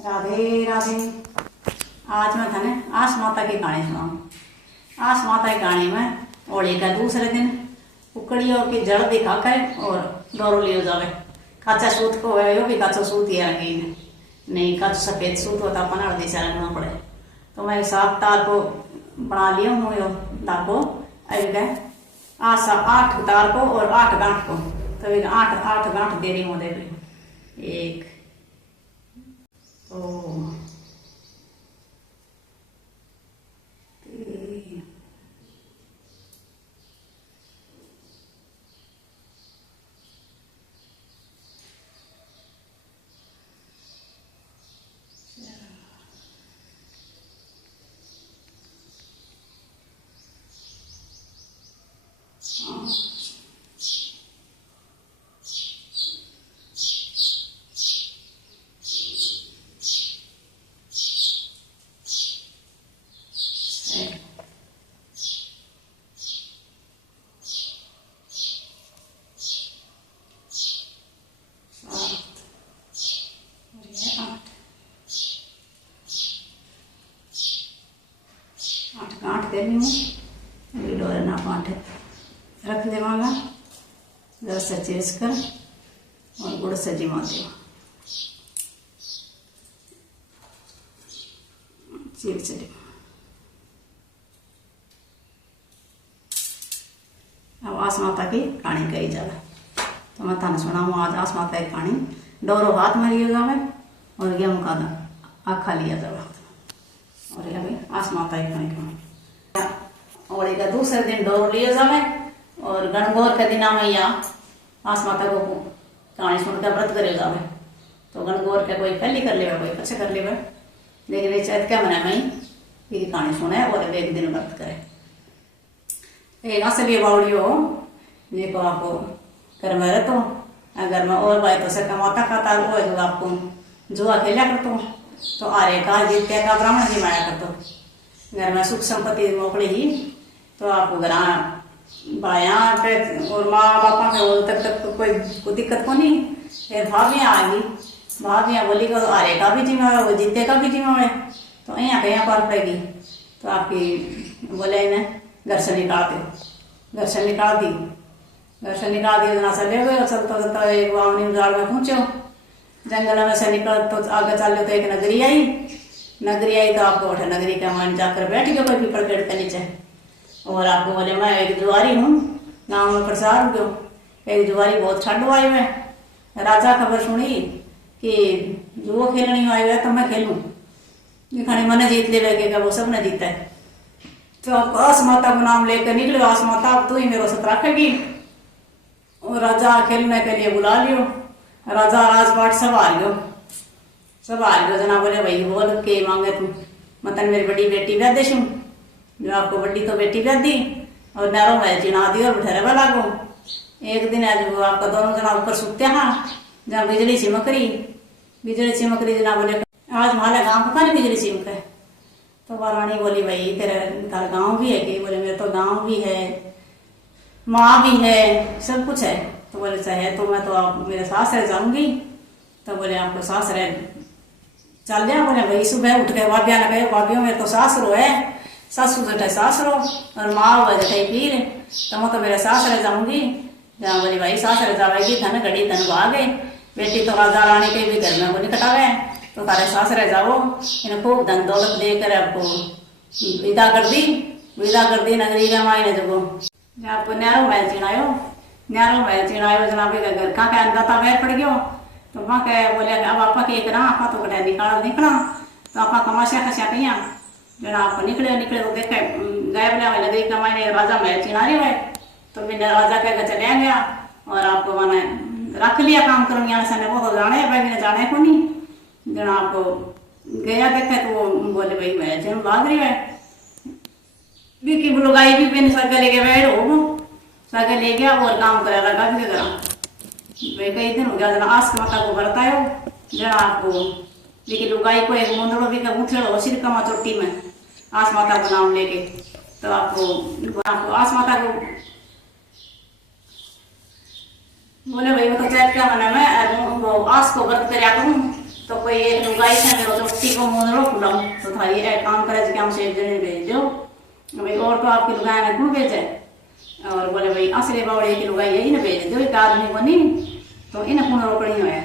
राधे राधे। आज मैं थाने आस माता की कहानी सुनाऊं। आस माता की कहानी में होली का दूसरे दिन कुकड़ियों की जड़ दिखाकर और डोरो लियो जावे। काचा सूत को है, यो भी काचा सूत ही रंगीन नहीं, काचा सफेद सूत होता अपन हल्दी से रंगना पड़े। तो मैं 7 तार को बना लिया हूँ यो तार को। अब आशा 8 तार को और 8 गांठ को, तो 8 गांठ दे रही हूँ। एक दो तीन गांठ देनी हूँ। डोरे ना गांठ रख देवांगा। जरा सा चेस कर और गुड़ से जिमा देवा। चीर चली अब आस माता की कहानी कही जाए तो मैं थाने सुनाऊँ आज आस माता की कहानी। डोरो हाथ में लिया जावे और गेहूं का आखा लिया जावे। और ये भी आस माता की कहानी और एक दूसरे दिन डोरो लिया जावे और गणगौर के दिन में या आस माता को कहानी सुनकर व्रत करे जावे। तो गणगौर के कोई पहली कर लेवे, कोई पीछे कर लेवे, लेकिन ये चैत क्या मना में ये कहानी सुने और एक दिन व्रत करे। एक असली बावड़ियो देखो आपको घर में रहते हो, अगर मैं और भाई तो से कमाता खाता वो जो आपको जुआ खेला करता हूँ तो आरे का जीत्या का ब्राह्मण जी माया करते। घर में सुख संपत्ति मोकड़ी ही तो आपको घर भाया पे और माँ बापा के वो तक तो कोई दिक्कत को नहीं। फिर भाभियाँ आ गई, भाभियाँ बोली को आरे का भी जिम्मा है, वो जीते का भी जिम्मा है, तो यहाँ कहीं पार पड़ेगी। तो आपकी बोले इन्हें घर से निकाल दो। घर से निकाल दी, घर से निकाल दिया जना चले गए। चलता चलता एक वावनी झाड़ में पहुंचो, जंगल में से निकल तो आगे चले तो एक नगरी आई। नगरी आई तो आपको उठे नगरी का मान जाकर बैठ गए कोई पीपल पेड़ के नीचे। और आपको बोले मैं एक जुआरी हूँ, गाँव में प्रचार हो गयो। एक जुआरी बहुत ठंड आई हुए। राजा खबर सुनी कि जुओ खेलनी आई हुआ तो मैं खेलूँ, खानी मैंने जीत ले वो सब ने जीता है। तो आपको आस माता का नाम लेकर निकले। आस माता तू ही मेरे साथ रखेगी। और राजा खेलने के लिए बुला लियो। राजा राजपाट सब आ लियो जना बोले भाई बोल के मांगे तुम मतन मेरी बड़ी बेटी ब्याह दे जो आपको बड़ी तो बेटी ब्याह दी और नारों में चिना दी और बिठा रहा लागो। एक दिन आज वो आपका दोनों जना ऊपर सुते हाँ जहाँ बिजली चिमकरी जना बोले आज हमारे गाँव को कहाँ बिजली चिमके। तो रानी बोली भाई तेरा गाँव भी है कि? बोले मेरा तो गाँव भी है, माँ भी है, सब कुछ है। तो बोले चाहे तो मैं तो आप मेरे सासरे जाऊंगी। तो बोले आपको सासरे चल जाए। बोले भाई सुबह उठ के भाभिया ने कहे भाभियों मेरे तो सासरो है, सासू जटे सासरो और माँ हुआ जटे पीर, तो मैं तो मेरे सासरे जाऊंगी। जहाँ बोली भाई सासरे जावेगी धन घड़ी धन भागे, बेटी तो राजा रानी के भी घर में वो निकटावे तो तारे सासरे जाओ। इन्हें खूब धन दौलत देकर आपको विदा कर दी नगरी के मायने जगो। आपको न्यारो महल चिनायो जनाब के घर कहाँ के अंदाता बैठ पड़ गयो। तो वहाँ के बोले अब आपा के एक ना आपा तो कटा निकला तो आपा कमाशा खसिया कहिया जना आपको निकले तो देखे गायब ले नगरी के मायने राजा महल चिना रहे हुए। तो मैंने राजा के चले गया और आपको मैंने रख लिया काम करने से वो तो जाने मैंने जाने को नहीं। जना आपको गया देखे तो वो बोले भाई मैं जन भाग रही है भी लुगाई भी मैंने सगे लेके बैठ हो सगे ले गया और काम करा लगा के करा भाई कई दिन हो गया जना आस माता को करता है जना आपको लेकिन लुगाई को एक मुंदड़ो भी का उठे सिर कमा चोटी में आस माता को नाम लेके। तो आपको आस माता को बोले भाई वो तो चैत क्या मना मैं वो आस को व्रत कर तो कोई एक लुगाई से मेरे चोटी को मुंदड़ो खुलाऊं तो थारी एक काम करे कि हमसे एक जने भेज दो भाई, और तो आपकी लुगाई में क्यों भेजे? और बोले भाई असली बावड़े की लुगाई यही ना भेज दो, एक आदमी बनी तो इन्हें पुनः रोकनी है,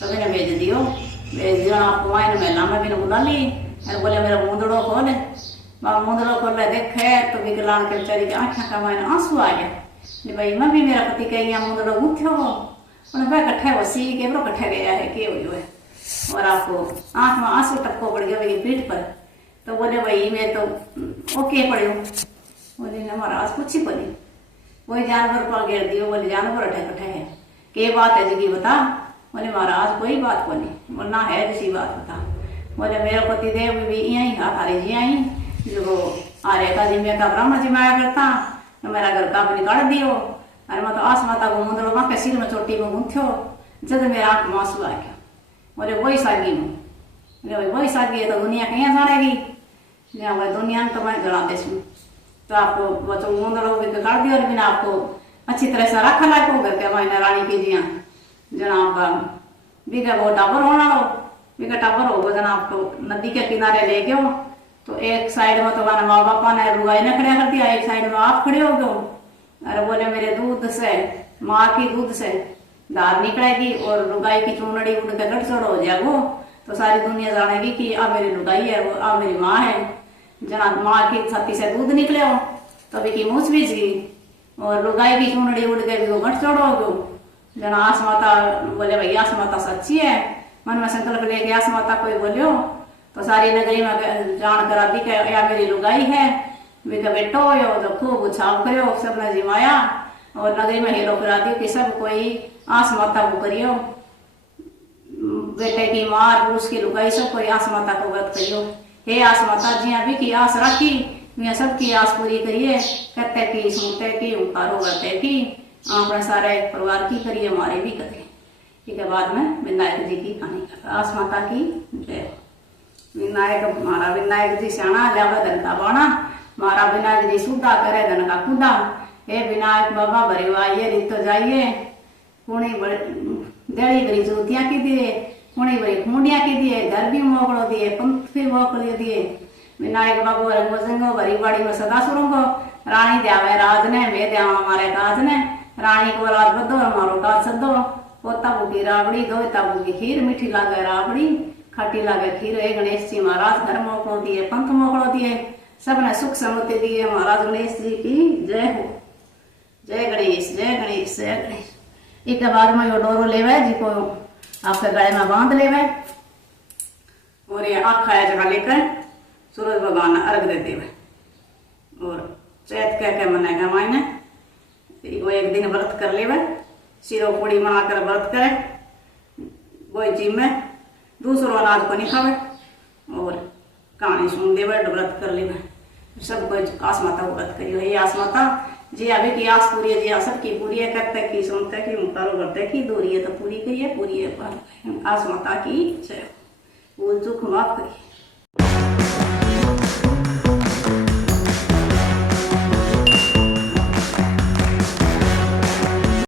तो इन्हें भेज दियो आपको आइन मेला में भी बुला ली। बोले मेरा मुंदड़ो खोले, मुंदड़ो खोले देखे तो विकलांग के बेचारी की आंखें का मैंने आंसू आ गया। भाई मैं भी मेरा पति कहीं मुंदड़ो गुथ्यो उन्हें भाई कट्ठे वो सी के बरो कट्ठे गया है के हुई है, और आपको आंख में आंसू टपको पड़ गया भाई पीठ पर। तो बोले भाई मैं तो ओके पड़े हूँ। बोले ना महाराज कुछ ही बोली कोई जानवर पर घेर दियो। बोले जानवर अठे कट्ठे है के बात है जगी बता। बोले महाराज कोई बात को नहीं। बोलना है जैसी बात बता। बोले मेरा पति देव भी यही हाथारी जी आई जो आर्य का जिम्मे का ब्राह्मण जिमाया करता तो मेरा घर का भी निकाल दियो। अरे मैं तो आस माता को मुंदड़ो माँ के सिर में चोटी को गूंथ्यो जब मेरा आंख में आंसू आ गया। बोले वही सागी हूँ। बोले भाई वही सागी है तो दुनिया कहीं जानेगी? जहाँ भाई दुनिया में तो मैं जला देसूँ तो आपको बच्चों मुंदड़ो भी काट दिया और बिना आपको अच्छी तरह से रखा लायक हो गए मैंने रानी की जिया जनाब का बिगा वो टाबर होना हो बिगा टाबर होगा जनाब तो नदी के किनारे ले गयो तो एक साइड में तो माना माँ बापा ने लुगाई ने खड़ा कर दिया, एक साइड में आप खड़े हो गए। अरे बोले मेरे दूध से माँ की दूध से धार निकलेगी और लुगाई की चूनड़ी उड़ के गठजोड़ हो जाएगो तो सारी दुनिया जानेगी कि आ मेरी लुगाई है वो आ मेरी माँ है। जनाब माँ की छाती से दूध निकले हो तो अभी की मूछ बीज गई और लुगाई की चूनड़ी उड़ के वो गठजोड़ हो गयो। जना आस माता बोले भाई आस माता सच्ची है। मन में संकल्प लेके आस माता कोई बोलियो तो सारी नगरी में जान करा दी कि या मेरी लुगाई है वे बेटो यो तो खूब उछाव करो सबने जिमाया और नगरी में हेलो करा दियो कि सब कोई आस माता को करियो बेटे की मार पुरुष की लुगाई सब कोई आस माता को व्रत करियो। हे आस माता जी अभी की आस रखी मैं सबकी आस पूरी करिए कहते की सुनते की उतारो करते की अपने सारे परिवार की करिए हमारे भी करिए। ठीक है बाद में विनायक जी की कहानी कर आस माता की जय। विनायक हमारा विनायक जी सियाणा जावे धन का बाणा मारा विनायक जी सुधा करे धन का खुदा। हे विनायक बाबा भरे आइए रितो जाइए पुणी देड़ी भरी ज्योतियां की दिए पुणी भरी खूंडियां की दिए घर भी मोकड़ो दिए पंथ भी मोकड़ो दिए। विनायक बाबू रंगो भरी बाड़ी में सदा सुरंगो रानी द्यावे राज ने वे द्यावा हमारे काज ने रानी को राज बदो हमारो काज सदो पोता बुकी राबड़ी दो ताबू की खीर मीठी लागे राबड़ी खट्टी लागे खीर। हे गणेश जी महाराज घर मोकड़ो दिए पंथ मोकड़ो दिए सबने सुख समृद्धि दिए। महाराज गणेश जी की जय हो। जय गणेश जय गणेश जय गणेश। एक बाद में यो डोरो लेवे जिको आपके गले में बांध लेवे और ये आखा जगह लेकर सूरज भगवान अर्घ दे देवे और चैत कह के मनाएगा मायने वो एक दिन व्रत कर लेवे सिरो पूड़ी बनाकर व्रत करे कोई चीज में दूसरों अनाज को नहीं खावे और कहानी सुन देवे व्रत कर लेवे सब कोई आस माता को व्रत करियो। ये आस माता जी अभी की आस पूरी है जी सबकी पूरी है करते की सुनते की मुतारो करते की दूरी है तो पूरी करिए आस माता की जय। भूल चूक माफ करिए।